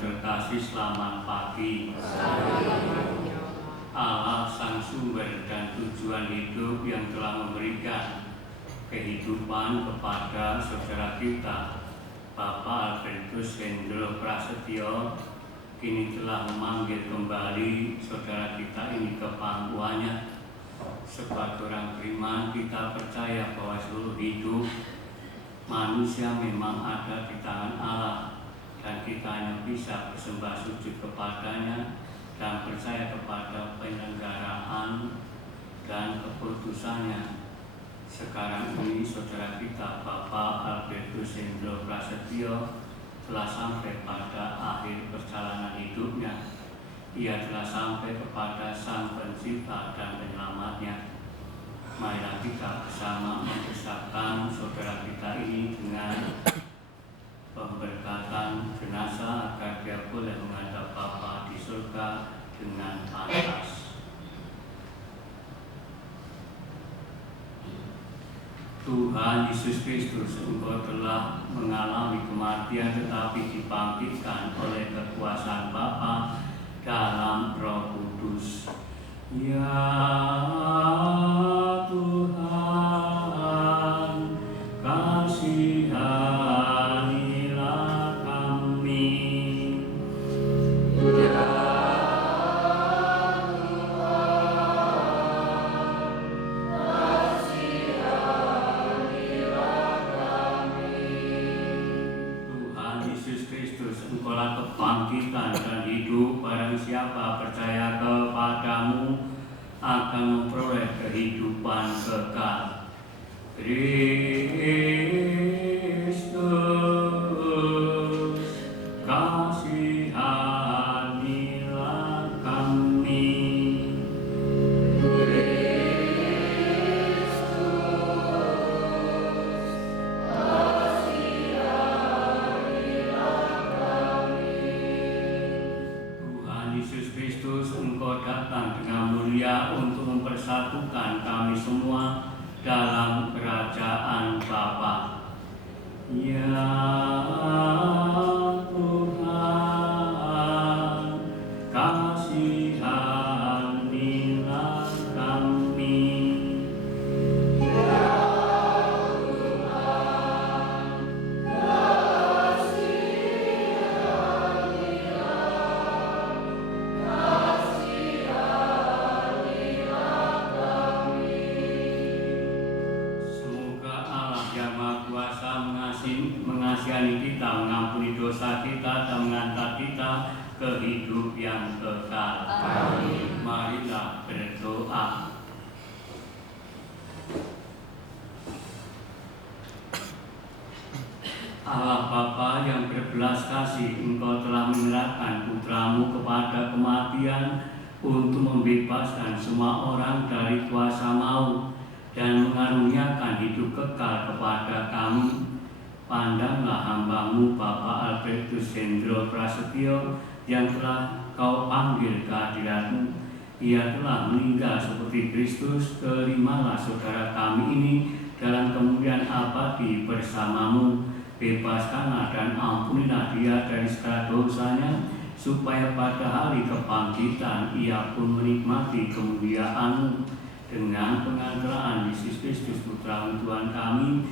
terkasih, selamat pagi. Allah sang sumber dan tujuan hidup yang telah memberikan kehidupan kepada saudara kita, Bapak Albertus Hendro Prasetyo, kini telah memanggil kembali saudara kita ini ke pangkuannya. Sebagai orang beriman, kita percaya bahwa seluruh hidup manusia memang ada di tangan Allah, dan kita hanya bisa bersembah sujud kepadanya dan percaya kepada penyelenggaraan dan keputusannya. Sekarang ini saudara kita Bapak Albertus Hendro Prasetyo telah sampai pada akhir perjalanan hidupnya. Ia telah sampai kepada Sang Pencipta dan Penyelamatnya. Marilah kita bersama mempersiapkan saudara kita ini dengan pemberkatan jenazah agar dia boleh menghadap Bapa di surga dengan pantas. Tuhan Yesus Kristus, Engkau telah mengalami kematian tetapi dibangkitkan oleh kekuasaan Bapa dalam Roh Kudus. Ya Tuhan, kasihanilah kami. Ya Tuhan, kasihanilah kami. Tuhan Yesus Kristus, Engkaulah kebangkitan dan hidup. Barang siapa percaya kepadamu akan memperoleh kehidupan kekal. Kristus, kasihanilah kami. Kristus, kasihanilah kami. Tuhan Yesus Kristus, Engkau datang dengan mulia untuk mempersatukan kami semua dalam kerajaan Bapa. Ya Tuhan, kasihanilah kami. Ya Tuhan, kasihanilah kami. Semoga Allah yang Maha Kuasa mengasihani kita, mengampuni dosa kita, dan mengangkat kita ke hidup yang kekal. Amin. Marilah berdoa. Allah Bapa yang berbelas kasih, Engkau telah menyerahkan Putramu kepada kematian untuk membebaskan semua orang dari kuasa maut dan mengaruniakan hidup kekal kepada kami. Pandanglah hamba-Mu Bapak Albertus Hendro Prasetyo yang telah Kau panggil ke hadirat-Mu. Ia telah meninggal seperti Kristus. Terimalah saudara kami ini dalam kemuliaan abadi bersama-Mu. Bebaskanlah dan ampunilah dia dari segala dosanya, supaya pada hari kebangkitan ia pun menikmati kemuliaan-Mu dengan pengantaraan Yesus Kristus Putra Tuhan kami,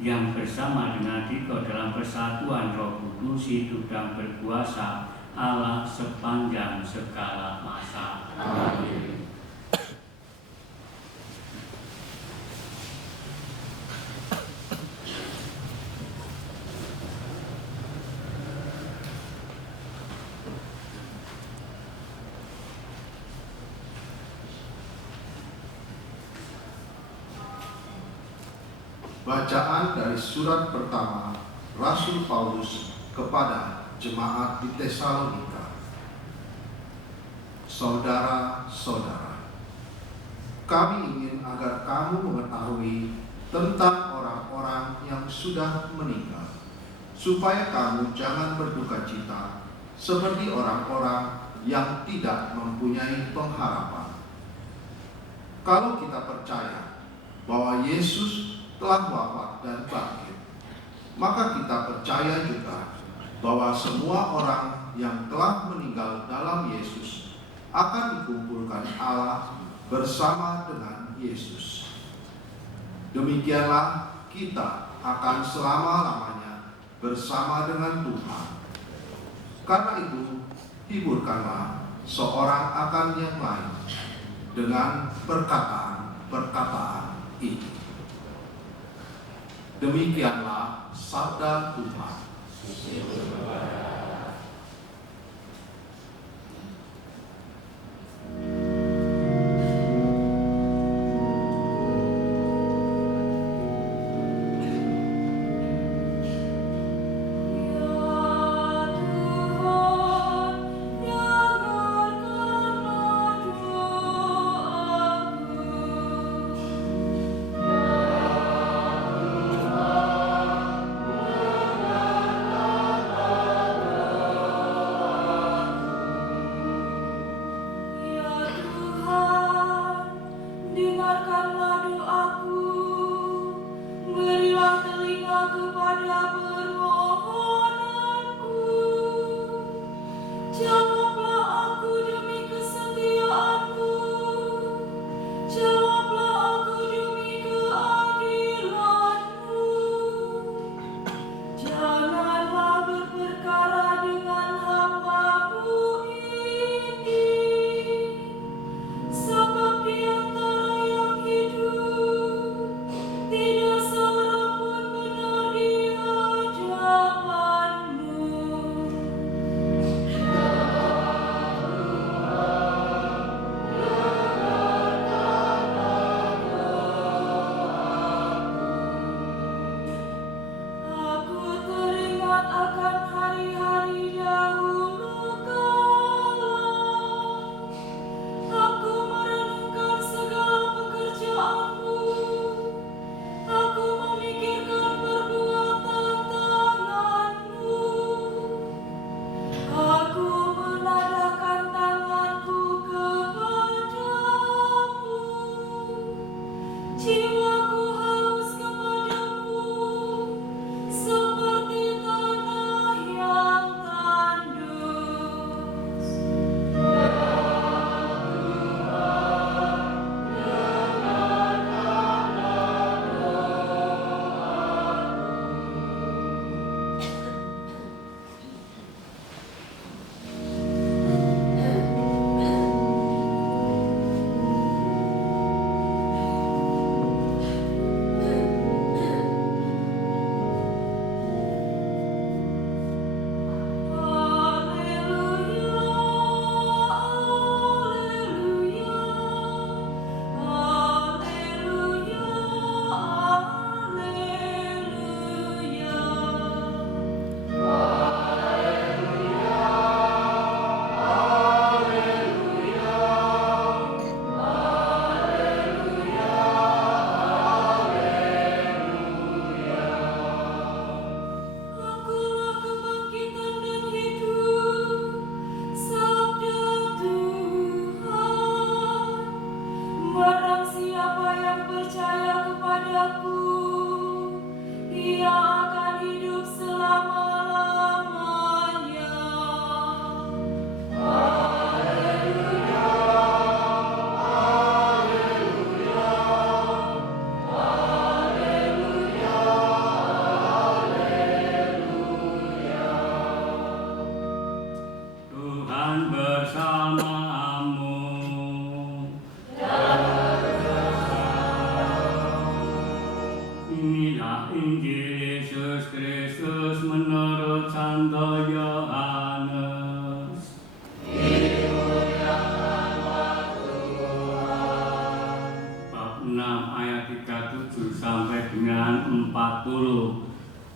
yang bersama dengan Dikau dalam persatuan Roh Kudus hidup dan berkuasa Allah sepanjang segala masa. Amin. Bacaan dari surat pertama Rasul Paulus kepada jemaat di Tesalonika. Saudara-saudara, kami ingin agar kamu mengetahui tentang orang-orang yang sudah meninggal, supaya kamu jangan berduka cita seperti orang-orang yang tidak mempunyai pengharapan. Kalau kita percaya bahwa Yesus telah wafat dan bangkit, maka kita percaya juga bahwa semua orang yang telah meninggal dalam Yesus akan dikumpulkan Allah bersama dengan Yesus. Demikianlah kita akan selama-lamanya bersama dengan Tuhan. Karena itu, hiburkanlah seorang akan yang lain dengan perkataan-perkataan ini. Demikianlah sabda Tuhan.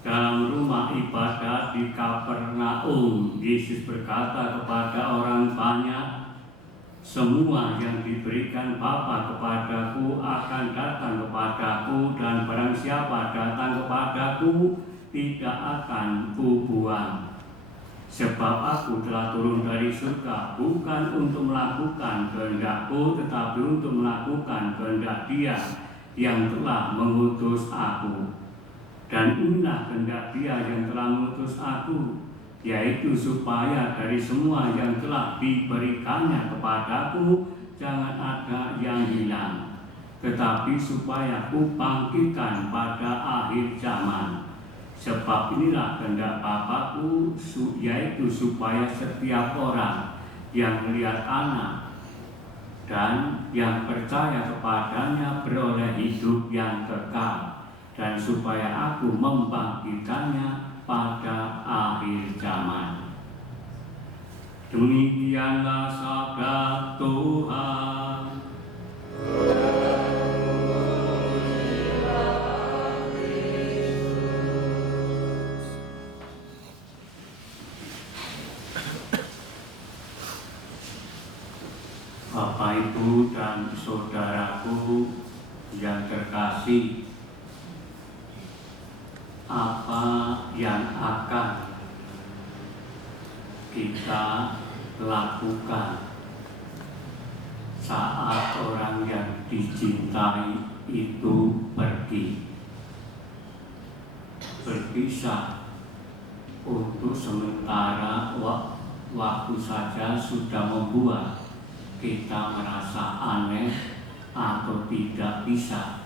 Dalam rumah ibadat di Kapernaum, Yesus berkata kepada orang banyak, "Semua yang diberikan Bapa kepadaku akan datang kepadaku, dan barang siapa datang kepadaku tidak akan kubuang. Sebab aku telah turun dari surga bukan untuk melakukan kehendakku, tetapi untuk melakukan kehendak Dia yang telah mengutus aku. Dan inilah kehendak Dia yang telah mengutus aku, yaitu supaya dari semua yang telah diberikannya kepadaku jangan ada yang hilang, tetapi supaya ku bangkitkan pada akhir zaman. Sebab inilah kehendak Bapa-Ku, yaitu supaya setiap orang yang melihat Anak dan yang percaya kepadanya beroleh hidup yang kekal, dan supaya Aku membangkitkannya pada akhir zaman. Demikianlah sabda Tuhan. Bapak, Ibu, dan saudaraku yang terkasih, apa yang akan kita lakukan saat orang yang dicintai itu pergi, berpisah untuk sementara waktu saja sudah membuat kita merasa aneh atau tidak bisa,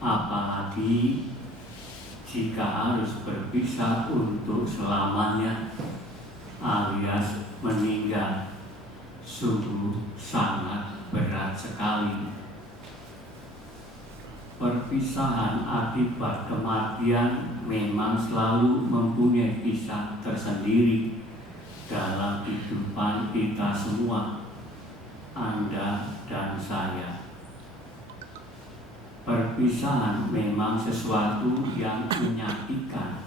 apalagi jika harus berpisah untuk selamanya alias meninggal. Sungguh sangat berat sekali. Perpisahan akibat kematian memang selalu mempunyai kisah tersendiri dalam kehidupan kita semua, Anda dan saya. Perpisahan memang sesuatu yang menyakitkan.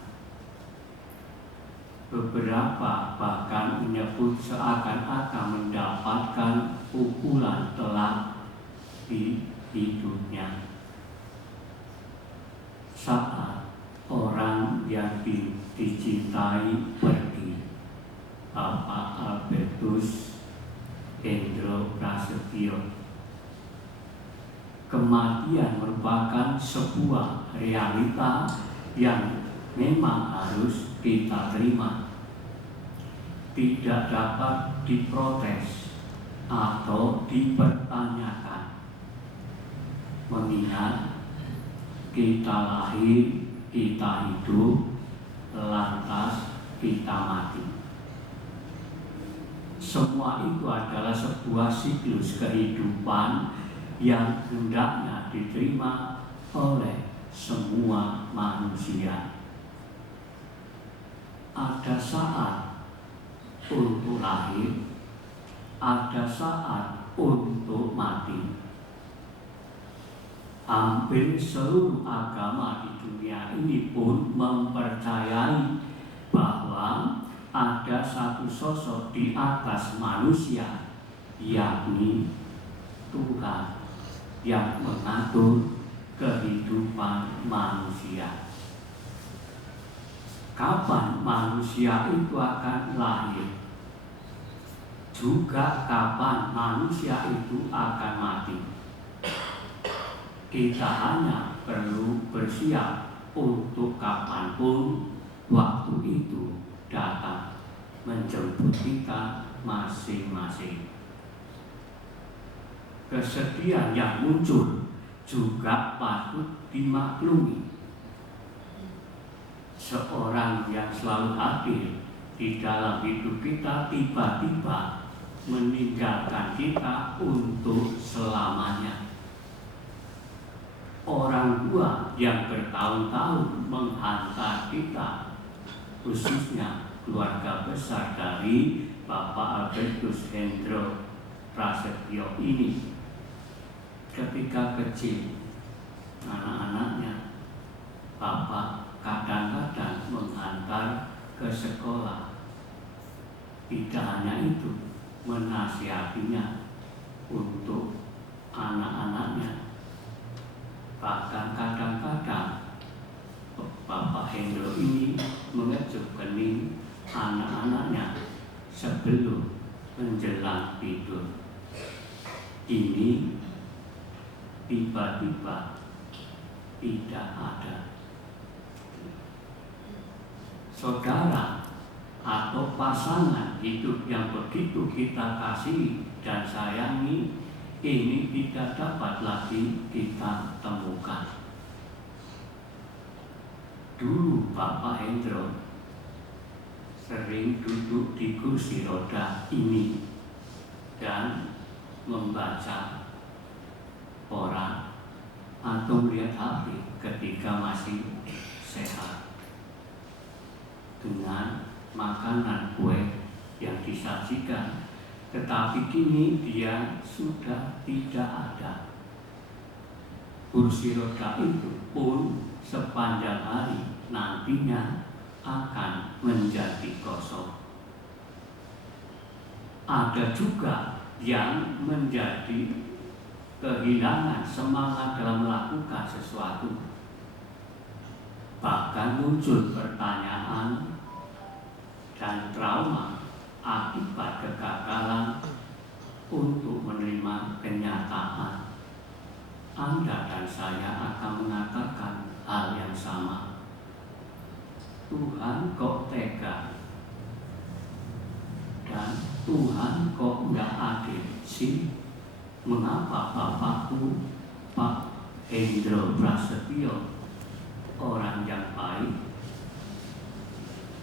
Beberapa bahkan menyebut seakan-akan mendapatkan pukulan telak di hidupnya saat orang yang dicintai pergi. Bapak Albertus Hendro Prasetyo. Kematian merupakan sebuah realita yang memang harus kita terima, tidak dapat diprotes atau dipertanyakan, mengingat kita lahir, kita hidup, lantas kita mati. Semua itu adalah sebuah siklus kehidupan yang hendaknya diterima oleh semua manusia. Ada saat untuk lahir, ada saat untuk mati. Hampir seluruh agama di dunia ini pun mempercayai bahwa ada satu sosok di atas manusia, yakni Tuhan yang mengatur kehidupan manusia. Kapan manusia itu akan lahir, juga kapan manusia itu akan mati. Kita hanya perlu bersiap untuk kapanpun waktu itu datang menjemput kita masing-masing. Kesedihan yang muncul juga patut dimaklumi. Seorang yang selalu hadir di dalam hidup kita tiba-tiba meninggalkan kita untuk selamanya. Orang tua yang bertahun-tahun menghantar kita, khususnya keluarga besar dari Bapak Albertus Hendro Prasetyo ini, ketika kecil anak-anaknya Bapak kadang-kadang menghantar ke sekolah. Tidak hanya itu, menasihatinya untuk anak-anaknya. Bahkan kadang-kadang Bapak Hendro ini mengejuk kening anak-anaknya sebelum menjelang tidur. Ini tiba-tiba tidak ada. Saudara, atau pasangan hidup yang begitu kita kasihi dan sayangi ini tidak dapat lagi kita temukan. Dulu Bapak Hendro sering duduk di kursi roda ini dan membaca koran atau melihat HP ketika masih sehat dengan makanan kue yang disajikan, tetapi kini dia sudah tidak ada. Kursi roda itu pun sepanjang hari nantinya akan menjadi kosong. Ada juga yang menjadi kehilangan semangat dalam melakukan sesuatu. Bahkan muncul pertanyaan dan trauma akibat kegagalan untuk menerima kenyataan. Anda dan saya akan mengatakan hal yang sama. Tuhan kok tega? Dan Tuhan kok nggak adil sih? Mengapa Bapakku, Pak Hendro Prasetyo, orang yang baik,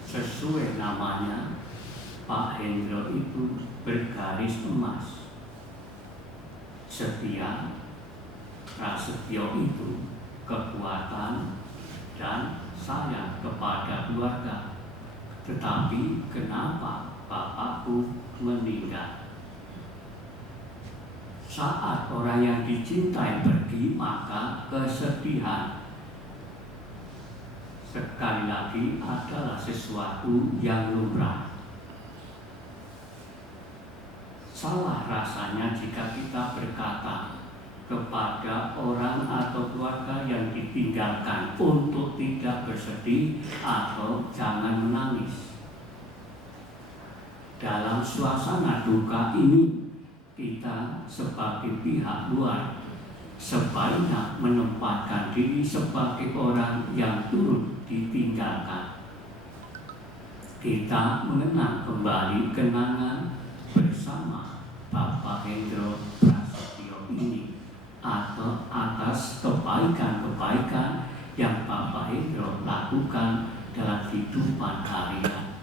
sesuai namanya, Pak Hendro itu bergaris emas. Setia, Prasetyo itu kekuatan dan sayang kepada keluarga. Tetapi kenapa Bapakku meninggal? Saat orang yang dicintai pergi, maka kesedihan sekali lagi adalah sesuatu yang lumrah. Salah rasanya jika kita berkata kepada orang atau keluarga yang ditinggalkan untuk tidak bersedih atau jangan menangis. Dalam suasana duka ini, kita sebagai pihak luar sebaiknya menempatkan diri sebagai orang yang turut ditinggalkan. Kita mengenang kembali kenangan bersama Bapak Hendro Prasetyo ini, atau atas kebaikan-kebaikan yang Bapak Hendro lakukan dalam kehidupan harian.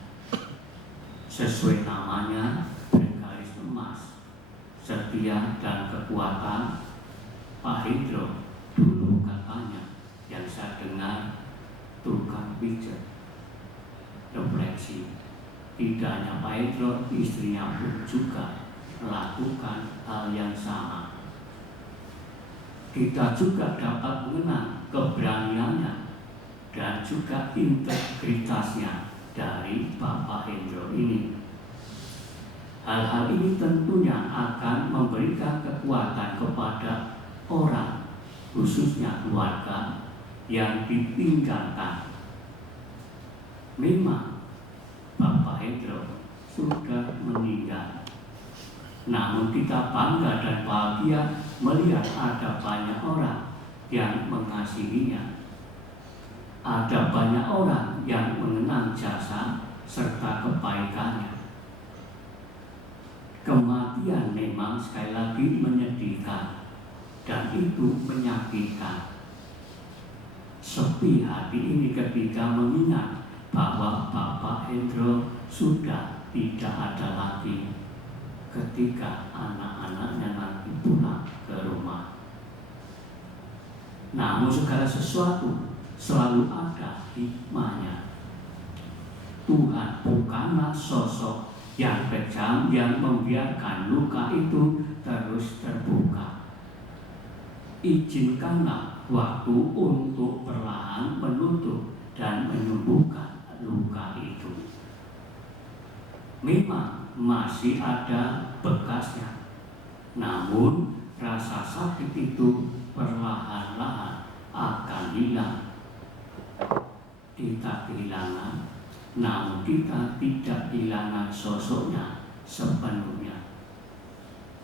Sesuai namanya, bergaris emas, setia dan kekuatan. Pak Hendro dulu katanya yang saya dengar tukang pijat, refleksi. Tidak hanya Pak Hendro, istrinya pun juga melakukan hal yang sama. Kita juga dapat mengenang keberaniannya dan juga integritasnya dari Bapak Hendro ini. Hal-hal ini tentunya akan memberikan kekuatan kepada orang, khususnya keluarga yang ditinggalkan. Memang Bapak Hendro sudah meninggal, namun kita bangga dan bahagia melihat ada banyak orang yang mengasihinya. Ada banyak orang yang mengenang jasa serta kebaikannya. Kematian memang sekali lagi menyedihkan dan itu menyakitkan. Sepi hati ini ketika mengingat bahwa Bapak Hendro sudah tidak ada lagi ketika anak-anaknya nanti pulang ke rumah. Namun segala sesuatu selalu ada hikmahnya. Tuhan bukanlah sosok yang kejam yang membiarkan luka itu terus terbuka. Izinkanlah waktu untuk perlahan menutup dan menyembuhkan luka itu. Memang masih ada bekasnya, namun rasa sakit itu perlahan-lahan akan hilang. Kita kehilangan, namun kita tidak kehilangan sosoknya sepenuhnya.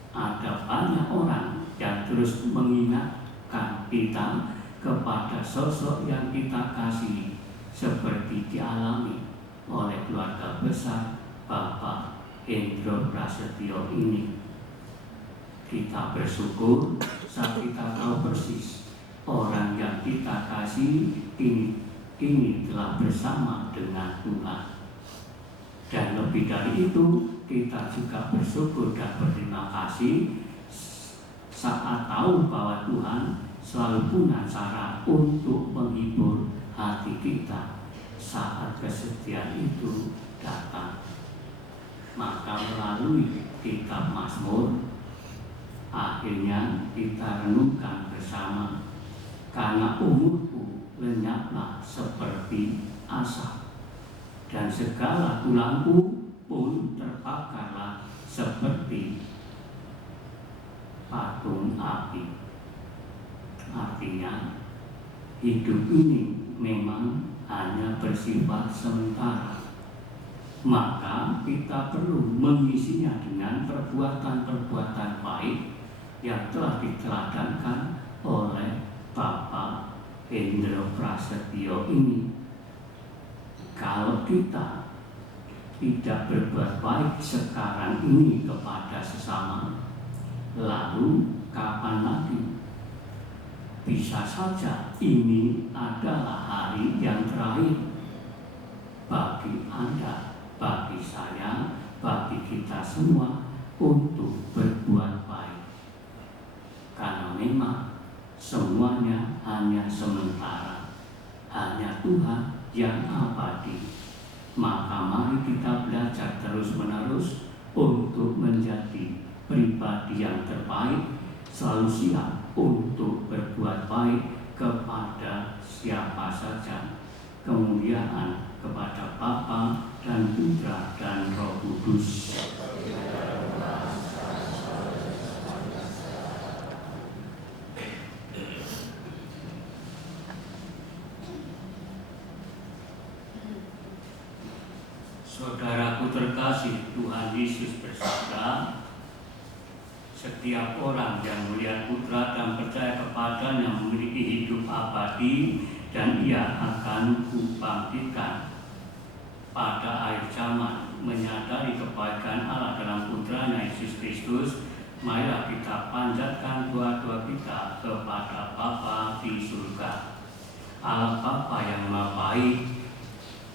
Ada banyak orang yang terus mengingatkan kita kepada sosok yang kita kasihi, seperti dialami oleh keluarga besar Bapak Hendro Prasetyo ini. Kita bersyukur saat kita tahu persis orang yang kita kasih ini telah bersama dengan Tuhan. Dan lebih dari itu, kita juga bersyukur dan berterima kasih saat tahu bahwa Tuhan selalu punya cara untuk menghibur hati kita saat kesedihan itu datang. Maka melalui kitab Mazmur, akhirnya kita renungkan bersama, karena umurku lenyaplah seperti asap, dan segala tulangku pun terbakarlah seperti patung api. Artinya, hidup ini memang hanya bersifat sementara. Maka kita perlu mengisinya dengan perbuatan-perbuatan baik yang telah diteladankan oleh Bapak Hendro Prasetyo ini. Kalau kita tidak berbuat baik sekarang ini kepada sesama, lalu kapan lagi? Bisa saja ini adalah hari yang terakhir bagi Anda, bagi saya, bagi kita semua untuk berbuat baik. Karena memang semuanya hanya sementara, hanya Tuhan yang abadi. Maka mari kita belajar terus-menerus untuk menjadi pribadi yang terbaik, selalu siap untuk berbuat baik kepada siapa saja. Kemuliaan kepada Bapa dan Putra dan Roh Kudus. Saudaraku terkasih, Tuhan Yesus bersabda, setiap orang yang melihat Putra dan percaya kepadanya memiliki hidup abadi, dan ia akan kubangkitkan pada akhir zaman. Menyadari kebaikan Allah dalam Putranya Yesus Kristus, marilah kita panjatkan doa-doa kita kepada Bapa di surga. Allah Bapa yang Maha Baik,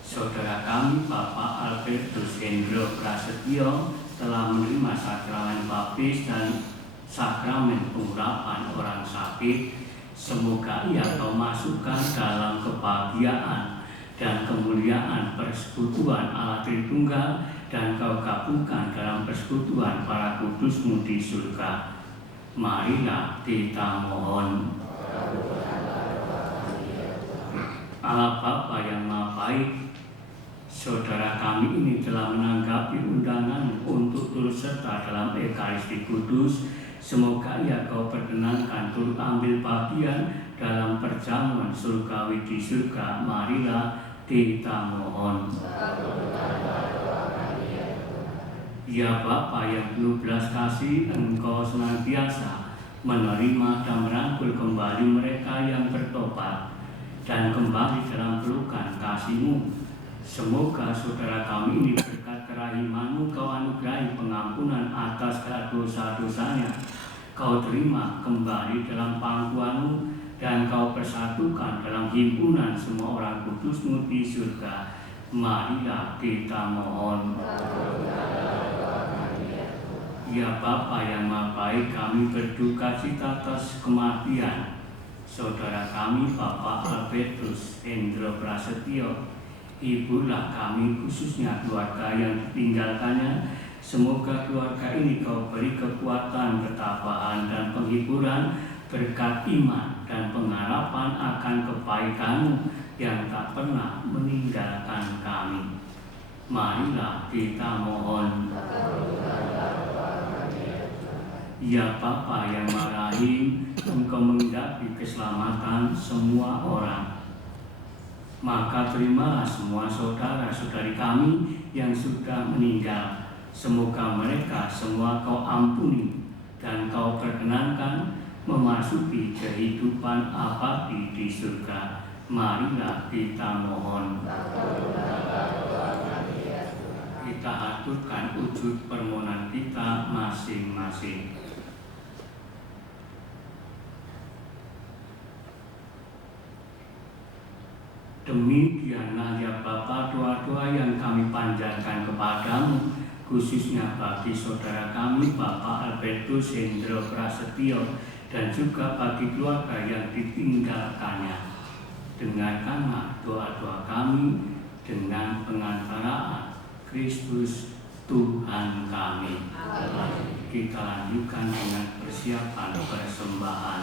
saudara kami Bapak Albertus Hendro Prasetyo telah menerima sakramen baptis dan sakramen pengurapan orang sakit. Semoga ia kau masukkan dalam kebahagiaan dan kemuliaan persekutuan Allah Tritunggal, dan kau gabungkan dalam persekutuan para kudus-Mu di surga. Marilah kita mohon. Allah Bapa yang Maha Baik, saudara kami ini telah menanggapi undangan untuk turut serta dalam Ekaristi Kudus. Semoga ia kau perkenankan turut ambil bagian dalam perjamuan surgawi di surga. Marilah kita mohon. Ya Bapa yang penuh belas kasih, Engkau senantiasa menerima dan merangkul kembali mereka yang bertobat dan kembali dalam pelukan kasih-Mu. Semoga saudara kami ini berkat kerahiman-Mu kau anugerahi pengampunan atas segala dosa-dosanya. Kau terima kembali dalam pangkuan-Mu, dan kau persatukan dalam himpunan semua orang kudus-Mu di surga. Marilah kita mohon. Ya Bapa yang Maha Baik, kami berduka cita atas kematian saudara kami Bapak Albertus Hendro Prasetyo. Hiburlah kami, khususnya keluarga yang ditinggalkannya. Semoga keluarga ini kau beri kekuatan, ketabahan, dan penghiburan berkat iman dan pengharapan akan kebaikan-Mu yang tak pernah meninggalkan kami. Marilah kita mohon. Ya Bapa yang Maha Rahim, Engkau menghendaki keselamatan semua orang. Maka terimalah semua saudara-saudari kami yang sudah meninggal. Semoga mereka semua kau ampuni dan kau perkenankan memasuki kehidupan abadi di surga. Marilah kita mohon. Kita aturkan wujud permohonan kita masing-masing. Demikianlah ya Bapa doa-doa yang kami panjatkan kepadamu, khususnya bagi saudara kami Bapak Albertus Hendro Prasetyo dan juga bagi keluarga yang ditinggalkannya. Dengarkanlah doa-doa kami dengan pengantaraan Kristus Tuhan kami. Kita lanjutkan dengan persiapan persembahan.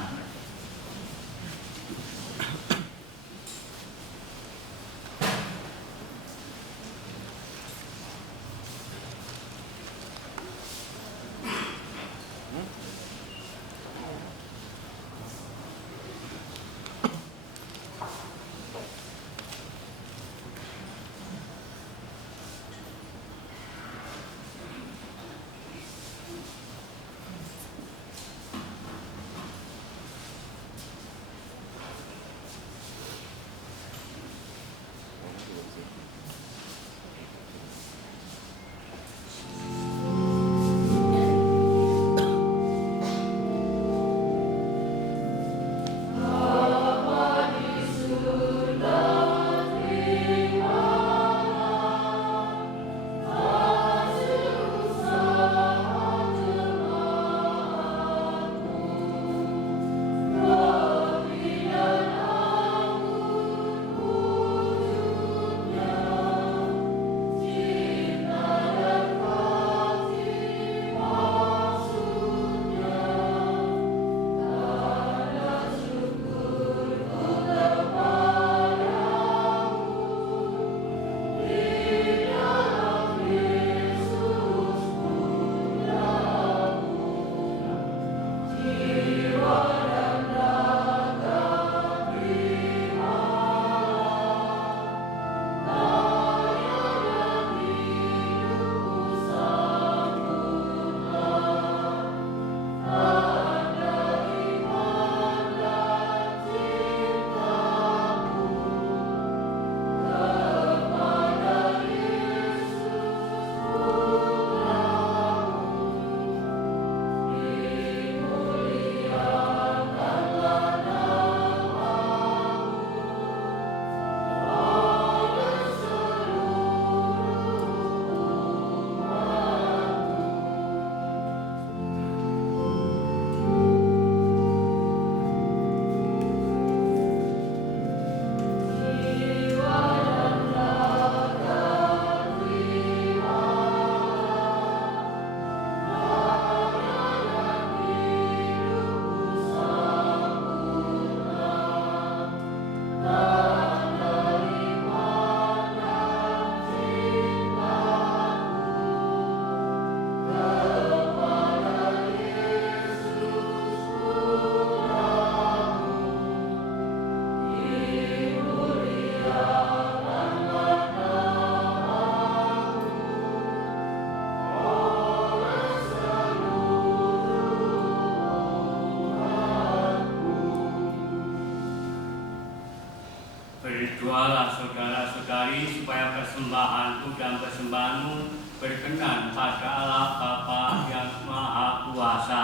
Berdoalah saudara-saudari supaya persembahanku dan persembahanmu berkenan pada Allah Bapa yang Maha Kuasa.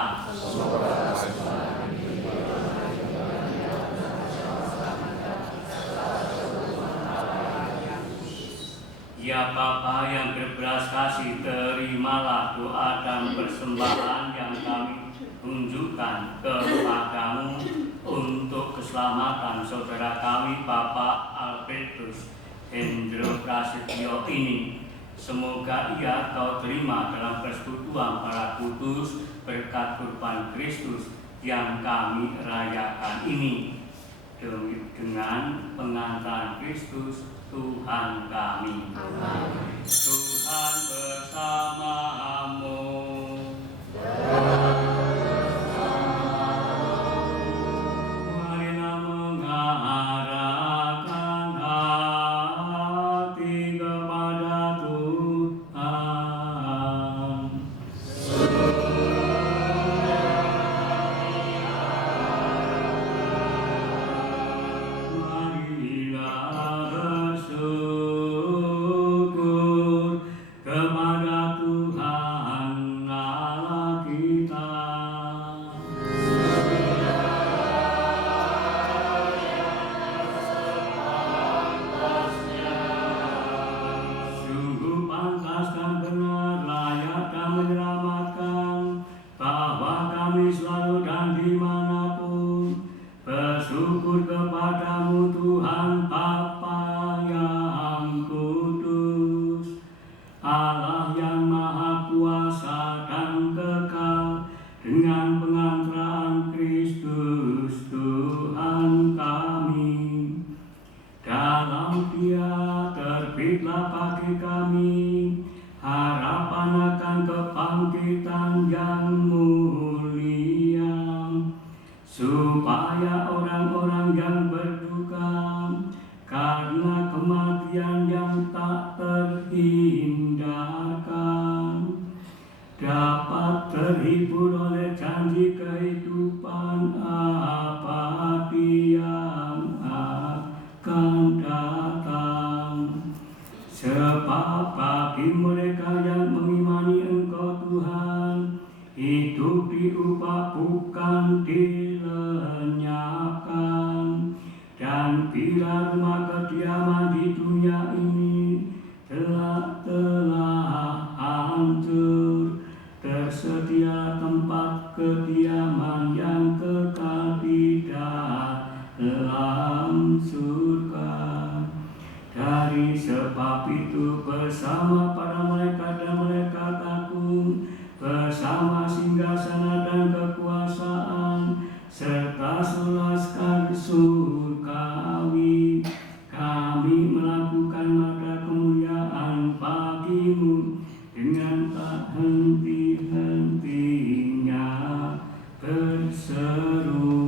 Ya Bapa yang berbelas kasih, terimalah doa dan persembahan yang kami tunjukkan kepadamu untuk keselamatan saudara kami Bapak Albertus Hendro Prasetyo ini. Semoga ia kau terima dalam persekutuan para kudus berkat kurban Kristus yang kami rayakan ini. Dengan pengantaran Kristus Tuhan kami. Amin. Tuhan bersamamu. Marilah mengarahkan hati kepada Tuhan. Mari syukur kepadamu Tuhan Bapa yang kudus, Allah yang maha kuasa dan kekal, dengan pengantaraan Kristus Tuhan kami. Dalam Dia terbitlah bagi kami harapan akan kebangkitan yang mulia, supaya orang-orang yang berduka karena kematian yang tak terhindarkan dapat terhibur oleh janji kehidupan abadi yang akan datang. Sebab bagi mereka yang mengimani Engkau Tuhan, hidup diubah bukan dilenyapkan, dan bila rumah kediaman di dunia ini telah hancur, tersedia tempat kediaman yang kekal di dalam surga. Dari sebab itu bersama para malaikat dan malaikat agung, bersama singgasana dan kekuasaan, serta selaskar surgawi, kami melakukan nada kemuliaan bagimu dengan tak henti-hentinya berseru.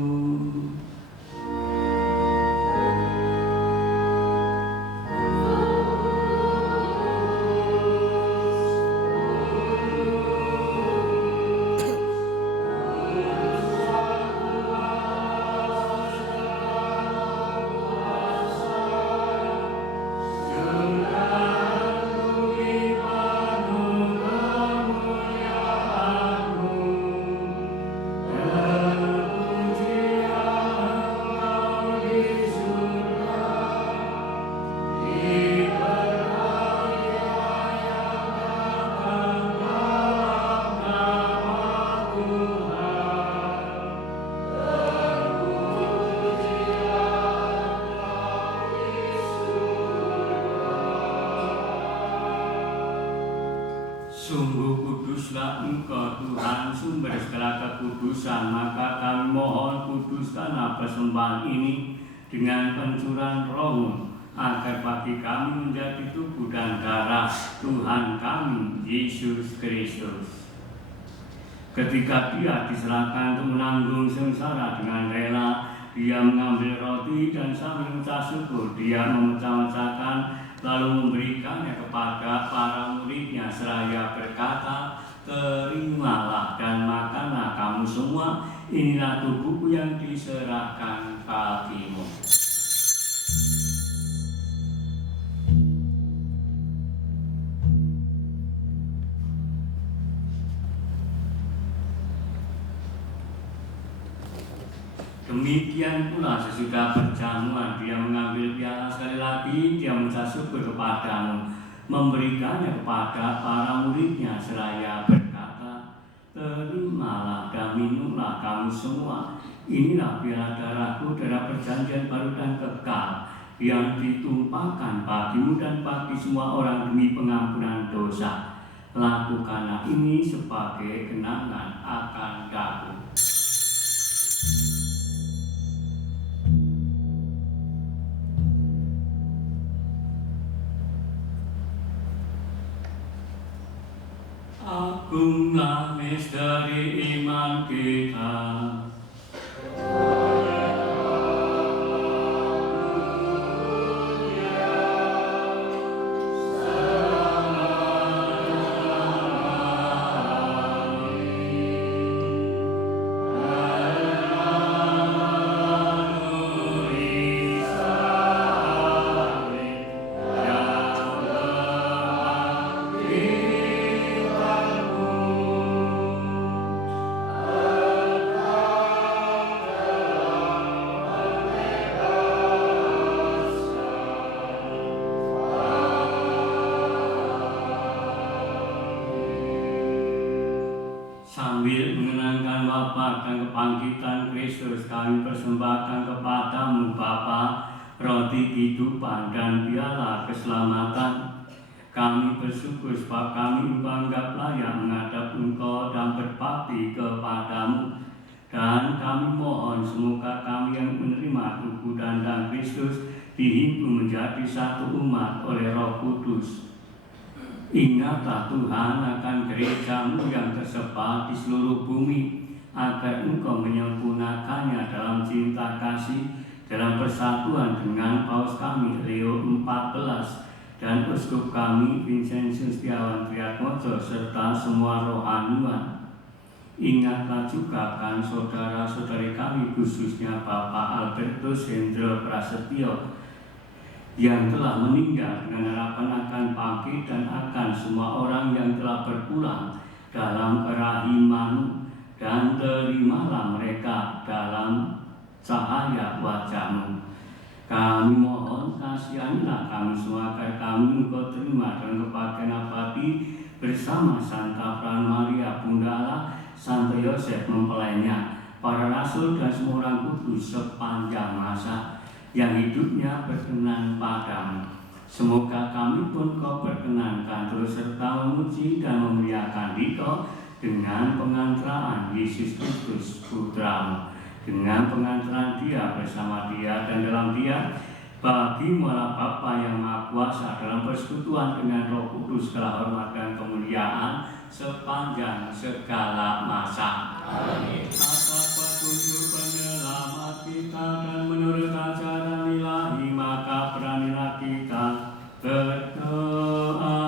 Sungguh kuduslah Engkau Tuhan, sumber segala kekudusan, maka kami mohon kuduskanlah persembahan ini dengan pencurahan Roh-Mu, agar bagi kami menjadi tubuh dan darah Tuhan kami, Yesus Kristus. Ketika Dia diserahkan untuk menanggung sengsara dengan rela, Dia mengambil roti dan sambil mengucap syukur, Dia memecah-mecahkan lalu memberikannya kepada para murid-Nya seraya berkata, "Terimalah dan makanlah kamu semua, inilah tubuhku yang diserahkan bagimu." Demikian pula sesudah berjamuan, Dia mengambil piala sekali lagi, Dia mengucap syukur kepadamu, memberikannya kepada para murid-Nya seraya berkata, "Terimalah dan minumlah kamu semua, inilah piala darahku, darah perjanjian baru dan kekal, yang ditumpahkan bagimu dan bagi semua orang demi pengampunan dosa. Lakukanlah ini sebagai kenangan akan aku." Agunglah misteri iman kita. wafat dan kebangkitan Kristus, kami persembahkan kepadamu Bapa, roti kehidupan dan piala keselamatan. Kami bersyukur sebab kami menganggap layak menghadap Engkau dan berbakti kepadamu. Dan kami mohon semoga kami yang menerima tubuh dan darah Kristus dihimpun menjadi satu umat oleh Roh Kudus. Ingatlah Tuhan akan gereja-Mu yang tersebar di seluruh bumi, agar Engkau menyempurnakannya dalam cinta kasih, dalam persatuan dengan Paus kami Leo XIV dan Uskup kami Vincentius Setiawan Triatmojo serta semua rohaniwan. Ingatlah juga kan saudara-saudari kami, khususnya Bapak Albertus Hendro Prasetyo yang telah meninggal, dengan harapan akan bangkit dan akan semua orang yang telah berpulang dalam kerahiman, dan terimalah mereka dalam cahaya wajah-Mu. Kami mohon kasihanilah kami semua agar kami Engkau terima dalam kebahagiaan abadi bersama Santa Fran Maria Bunda Allah, Santo Yosef mempelainya, para rasul dan semua orang kudus sepanjang masa yang hidupnya berkenan padamu. Semoga kami pun Kau perkenankan terus serta memuji dan memuliakan Dikau dengan pengantaraan Yesus Kristus Putra-Mu, dengan pengantaran Dia, bersama Dia dan dalam Dia, bagi-Mu Allah Bapa yang Maha Kuasa, dalam persekutuan dengan Roh Kudus, segala hormat dan kemuliaan sepanjang segala masa. Amin. Atas petunjuk penyelamat kita dan menurut ajaran ilahi, maka beranilah kita berdoa.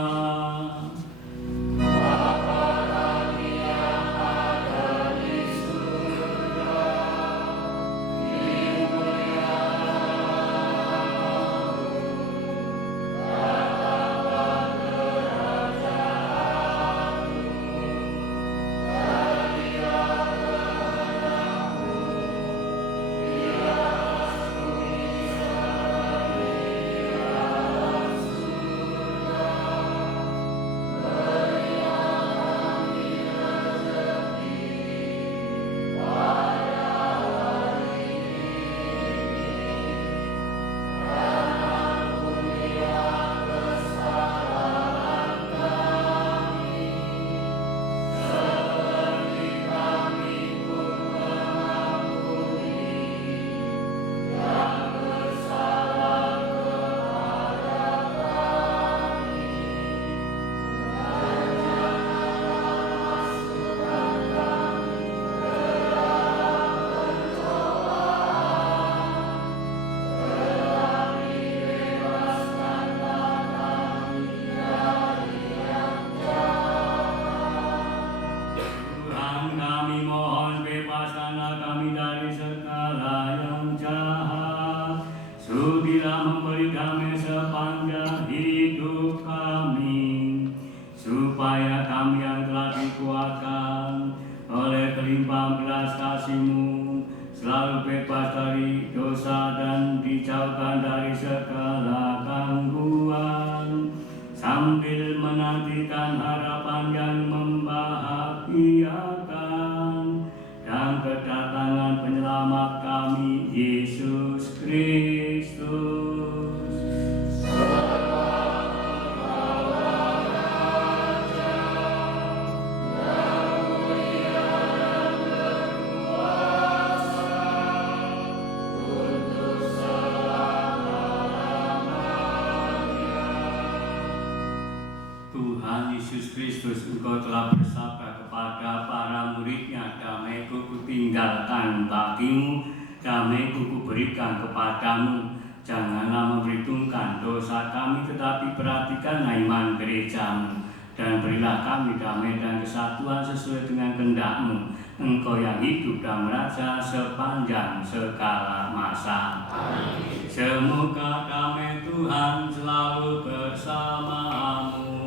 Yesus Kristus, Engkau telah bersabda kepada para murid-Nya, damai-Ku kutinggalkan bagimu, damai-Ku kuberikan kepadamu. Janganlah memperhitungkan dosa kami, tetapi perhatikanlah iman gereja-Mu, dan berilah kami damai dan kesatuan sesuai dengan kehendak-Mu. Engkau yang hidup dan meraja sepanjang segala masa. Amin. Semoga damai Tuhan selalu bersamamu. Amin.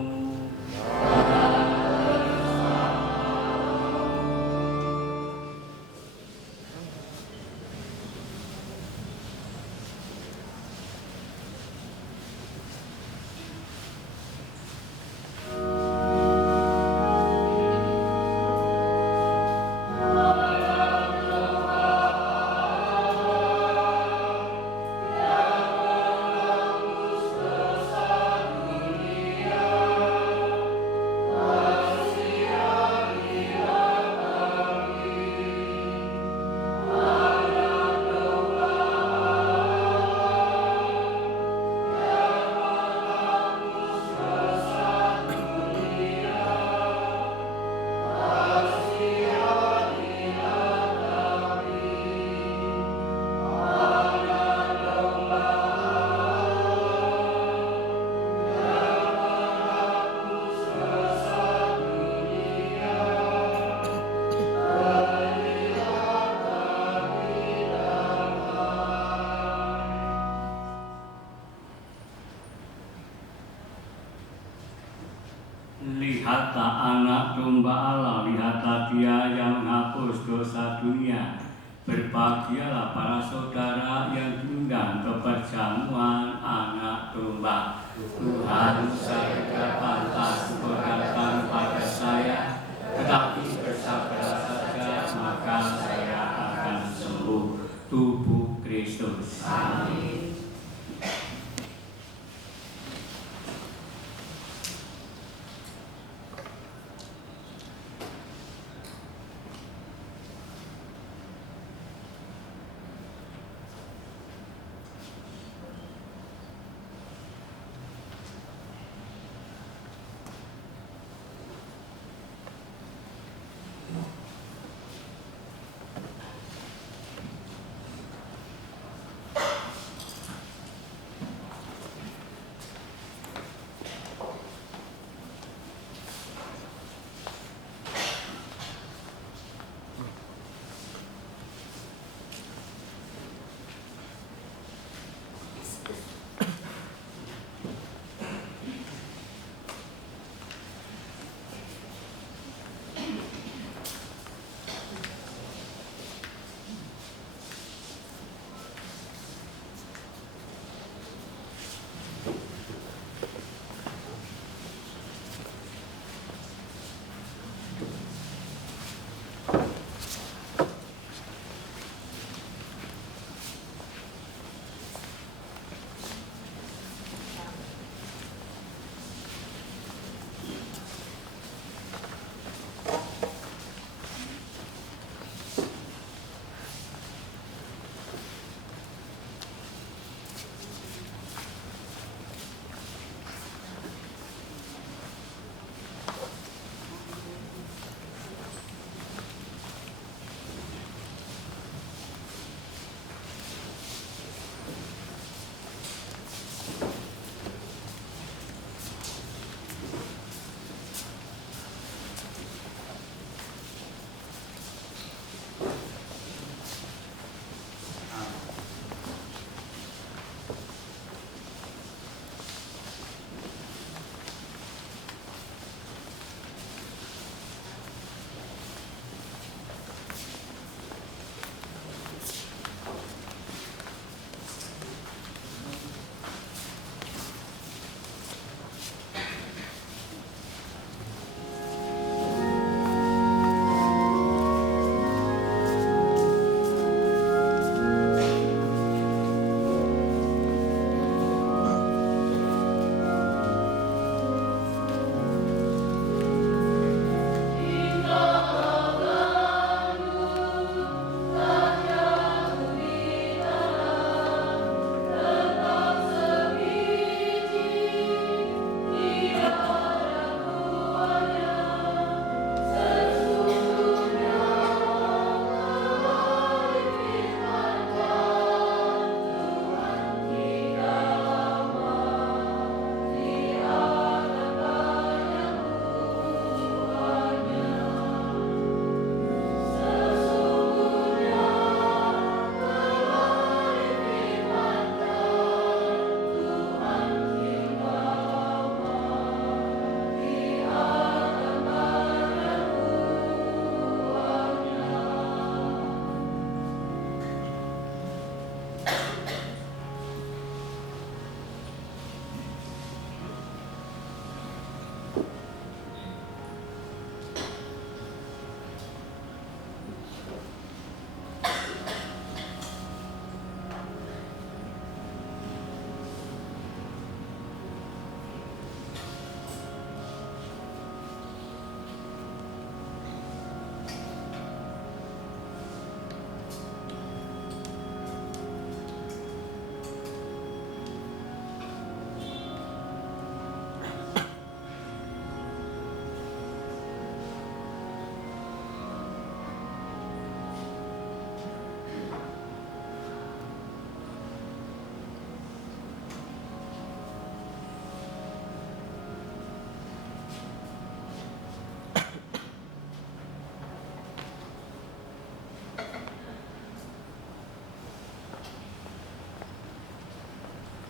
kata Anak Domba Allah, lihatlah Dia yang menghapus dosa dunia. Berbahagialah para saudara yang diundang ke perjamuan Anak Domba. Tuhan, saya tidak pantas Engkau datang pada saya, tetapi bersabarlah saja, maka saya akan sembuh. Tubuh Kristus. Amin.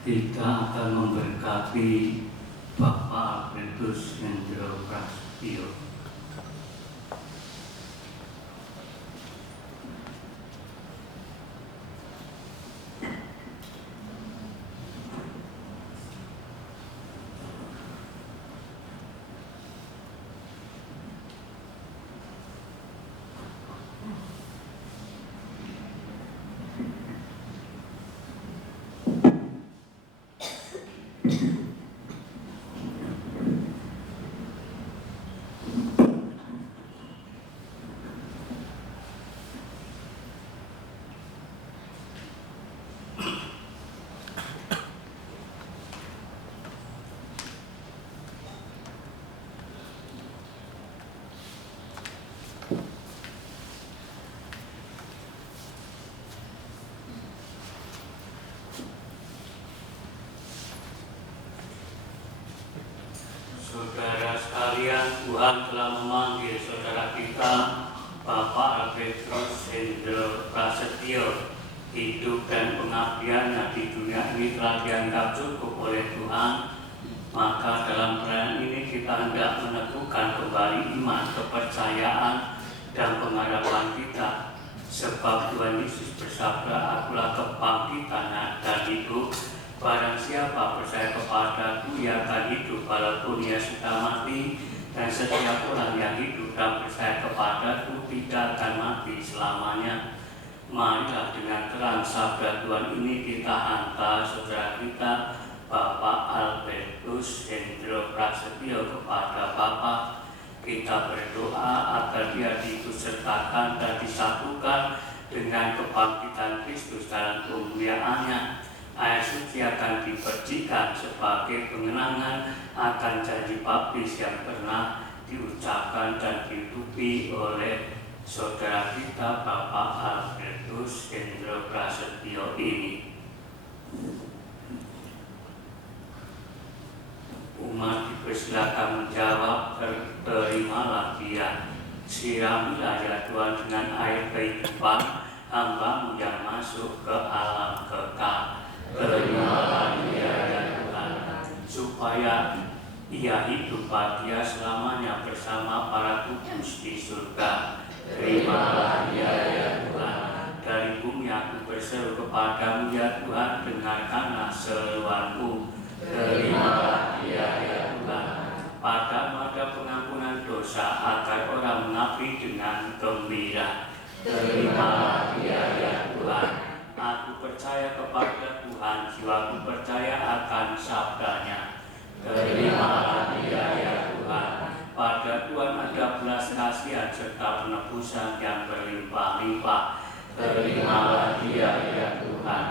kita akan memberkati Bapak Albertus Hendro Pras. Prasetyo. Saudara sekalian, Tuhan telah memanggil saudara kita, Bapak Albertus Hendro Prasetyo. Hidup dan pengabdiannya di dunia ini telah dianggap cukup oleh Tuhan. Maka dalam perayaan ini kita hendak meneguhkan kembali iman, kepercayaan, dan pengharapan kita. Sebab Tuhan Yesus bersabda, "Akulah kebangkitan dan hidup. Barang siapa percaya kepadaku, ia akan hidup walaupun ia sudah mati, dan setiap orang yang hidup dan percaya kepadaku tidak akan mati selamanya." Marilah dengan terang sabda Tuhan ini kita hantar saudara kita, Bapak Albertus Hendro Prasetyo, kepada Bapak. Kita berdoa agar dia diikutsertakan dan disatukan dengan kebangkitan Kristus dalam kemuliaannya. Air suci akan dipercikan sebagai pengenangan akan janji baptis yang pernah diucapkan dan dihidupi oleh saudara kita Bapak Albertus Hendro Prasetyo ini. Umat dipersilakan menjawab, "Terimalah dia." Siramilah ya Tuhan dengan air kehidupan hamba-Mu yang masuk ke alam kekal. Terimalah dia ya Tuhan, supaya ia hidup bahagia selamanya bersama para kudus di surga. Terimalah dia ya Tuhan. Dari bumi aku berseru kepadamu ya Tuhan, dengarkanlah seruanku. Terimalah dia ya Tuhan. Padamu ada pengampunan dosa, agar orang mengabdi dengan gembira. Terimalah dia ya Tuhan. Aku percaya kepada Tuhan, jiwaku percaya akan sabdanya. Terimalah dia ya Tuhan. Pada Tuhan ada belas kasihan serta penebusan yang berlimpah-limpah. Terimalah dia ya Tuhan.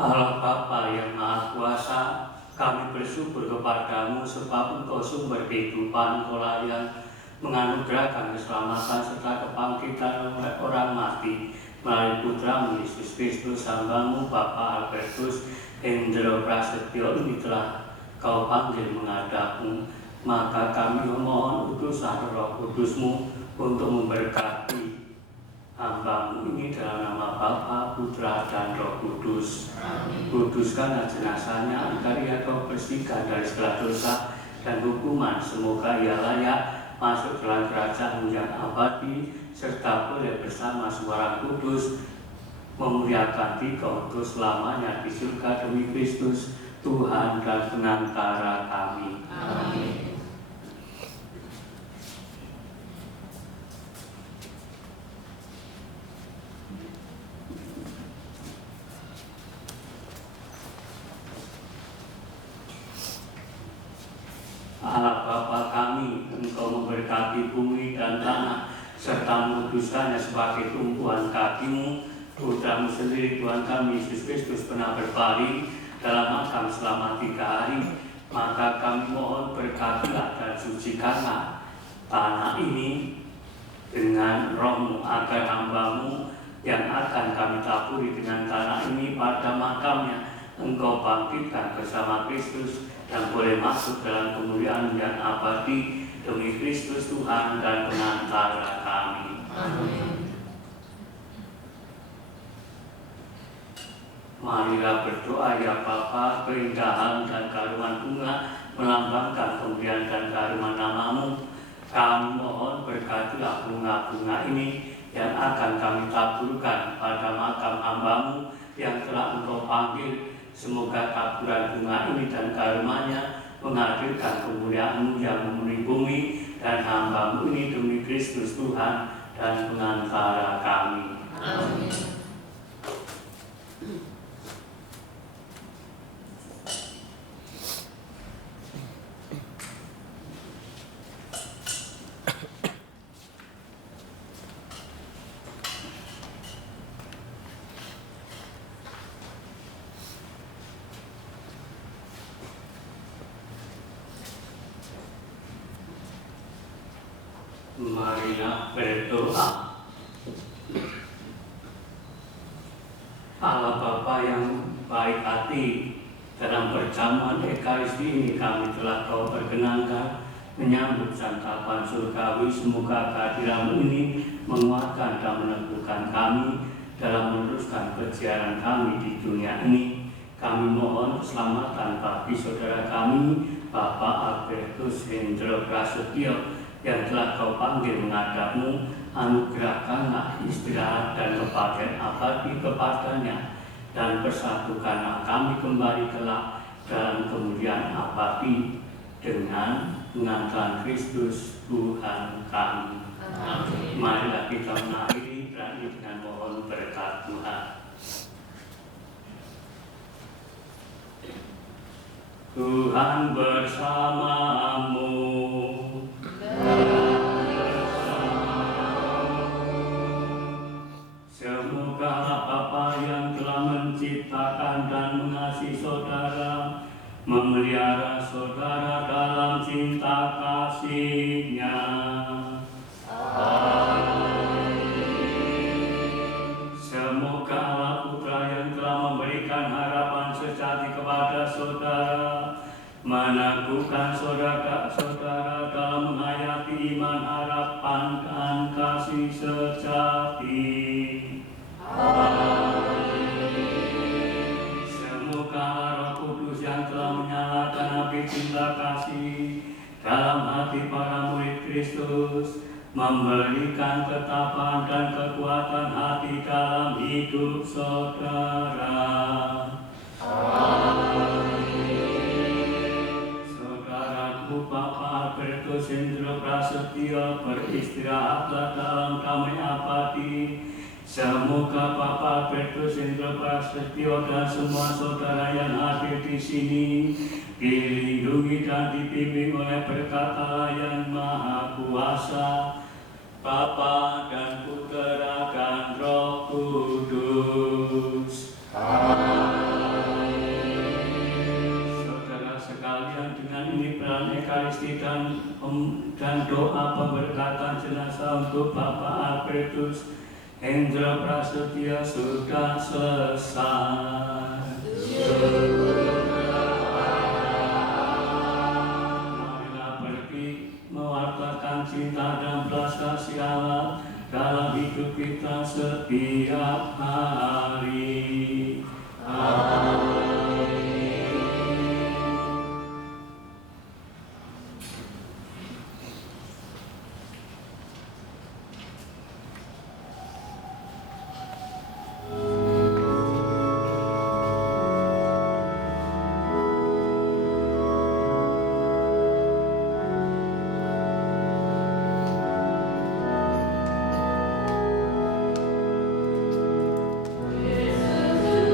Allah Bapa yang Maha Kuasa, kami bersyukur kepadamu sebab Engkau sumber kehidupan, Engkaulah yang menganugerahkan keselamatan serta kebangkitan oleh orang mati, melalui Putramu Yesus Kristus, hamba-Mu Bapak Albertus Hendro Prasetyo ini telah Kau panggil menghadap-Mu, maka kami memohon utusan Roh Kudus-Mu untuk memberkati hamba-Mu ini dalam nama Bapa, Putra, dan Roh Kudus. Amin. Kuduskanlah jenazahnya agar ia Kau bersihkan dari segala dosa dan hukuman. Semoga ia layak masuk dalam kerajaan yang abadi, serta boleh bersama suara kudus memuliakan Dikau untuk selamanya di surga demi Kristus Tuhan dan pengantara kami. Amin. Allah Bapa kami, Engkau memberkati bumi dan tanah, serta menguduskannya sebagai tumpuan kaki-Mu. Putra-Mu sendiri Tuhan kami Yesus Kristus pernah berbaring dalam makam selama 3 hari, maka kami mohon berkatilah dan sucikanlah tanah ini dengan Roh-Mu, agar hamba-Mu yang akan kami taburi dengan tanah ini pada makamnya Engkau bangkitkan bersama Kristus dan boleh masuk dalam kemuliaan yang abadi demi Kristus Tuhan dan pengantara kami. Amin. Marilah berdoa ya Bapa, keindahan dan karuman bunga melambangkan kemuliaan dan karuman nama-Mu. Kami mohon berkatilah bunga-bunga ini yang akan kami taburkan pada makam hamba-Mu yang telah Engkau panggil. Semoga taburan bunga ini dan karumanya menghadirkan kemuliaan-Mu yang memenuhi bumi dan hamba-Mu ini demi Kristus Tuhan dan pengantara kami. Amin. Marilah berdoa. Allah Bapa yang baik hati, dalam perjamuan Ekaristi ini kami telah Kau perkenankan menyambut santapan surgawi. Semoga kehadiran-Mu ini menguatkan dan meneguhkan kami dalam meneruskan perjalanan kami di dunia ini. Kami mohon keselamatan bagi saudara kami Bapak Albertus Hendro Prasetyo yang telah Kau panggil menghadap-Mu. Anugerahkanlah istirahat dan kebahagiaan abadi kepadanya, dan persatukanlah kami kembali kelak dalam kemuliaan abadi dengan pengangkatan Kristus Tuhan kami. Amin. Marilah kita mengakhiri berani dengan mohon berkat Tuhan. Tuhan bersamamu. Semoga Bapa yang telah menciptakan dan mengasihi saudara memelihara saudara dalam cinta kasih-Nya. Semoga Allah Putra yang telah memberikan harapan sejati kepada saudara meneguhkan saudara dalam menghayati iman, harapan, dan kasih sejati. Semoga Roh Kudus yang telah menyalakan api cinta kasih dalam hati para murid Kristus memberikan ketabahan dan kekuatan hati dalam hidup saudara. Bapak Albertus Hendro Prasetyo beristirahatlah dalam damai abadi. Semoga Bapak Albertus Hendro Prasetyo dan semua saudara yang hadir di sini dilindungi dan dibimbing oleh berkat Allah yang Maha Kuasa, Bapa dan Putra dan Roh Kudus. Ekaristi dan doa pemberkatan jenazah untuk Bapak Albertus Hendra Prasetya sudah selesai. Marilah pergi mewartakan cinta dan belas kasih Allah dalam hidup kita setiap hari. Amin. Yesus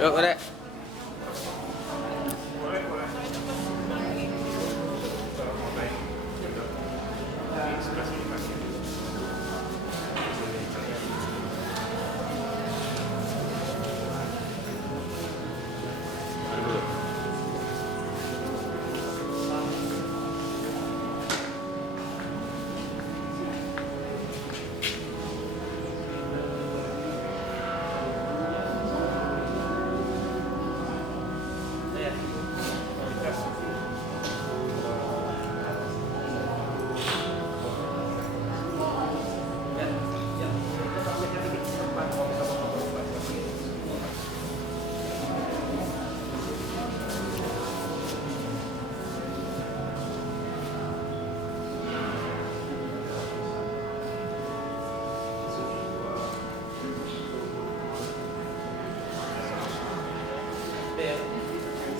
Yuk, Dek.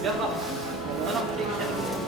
Siap, Pak. Mana,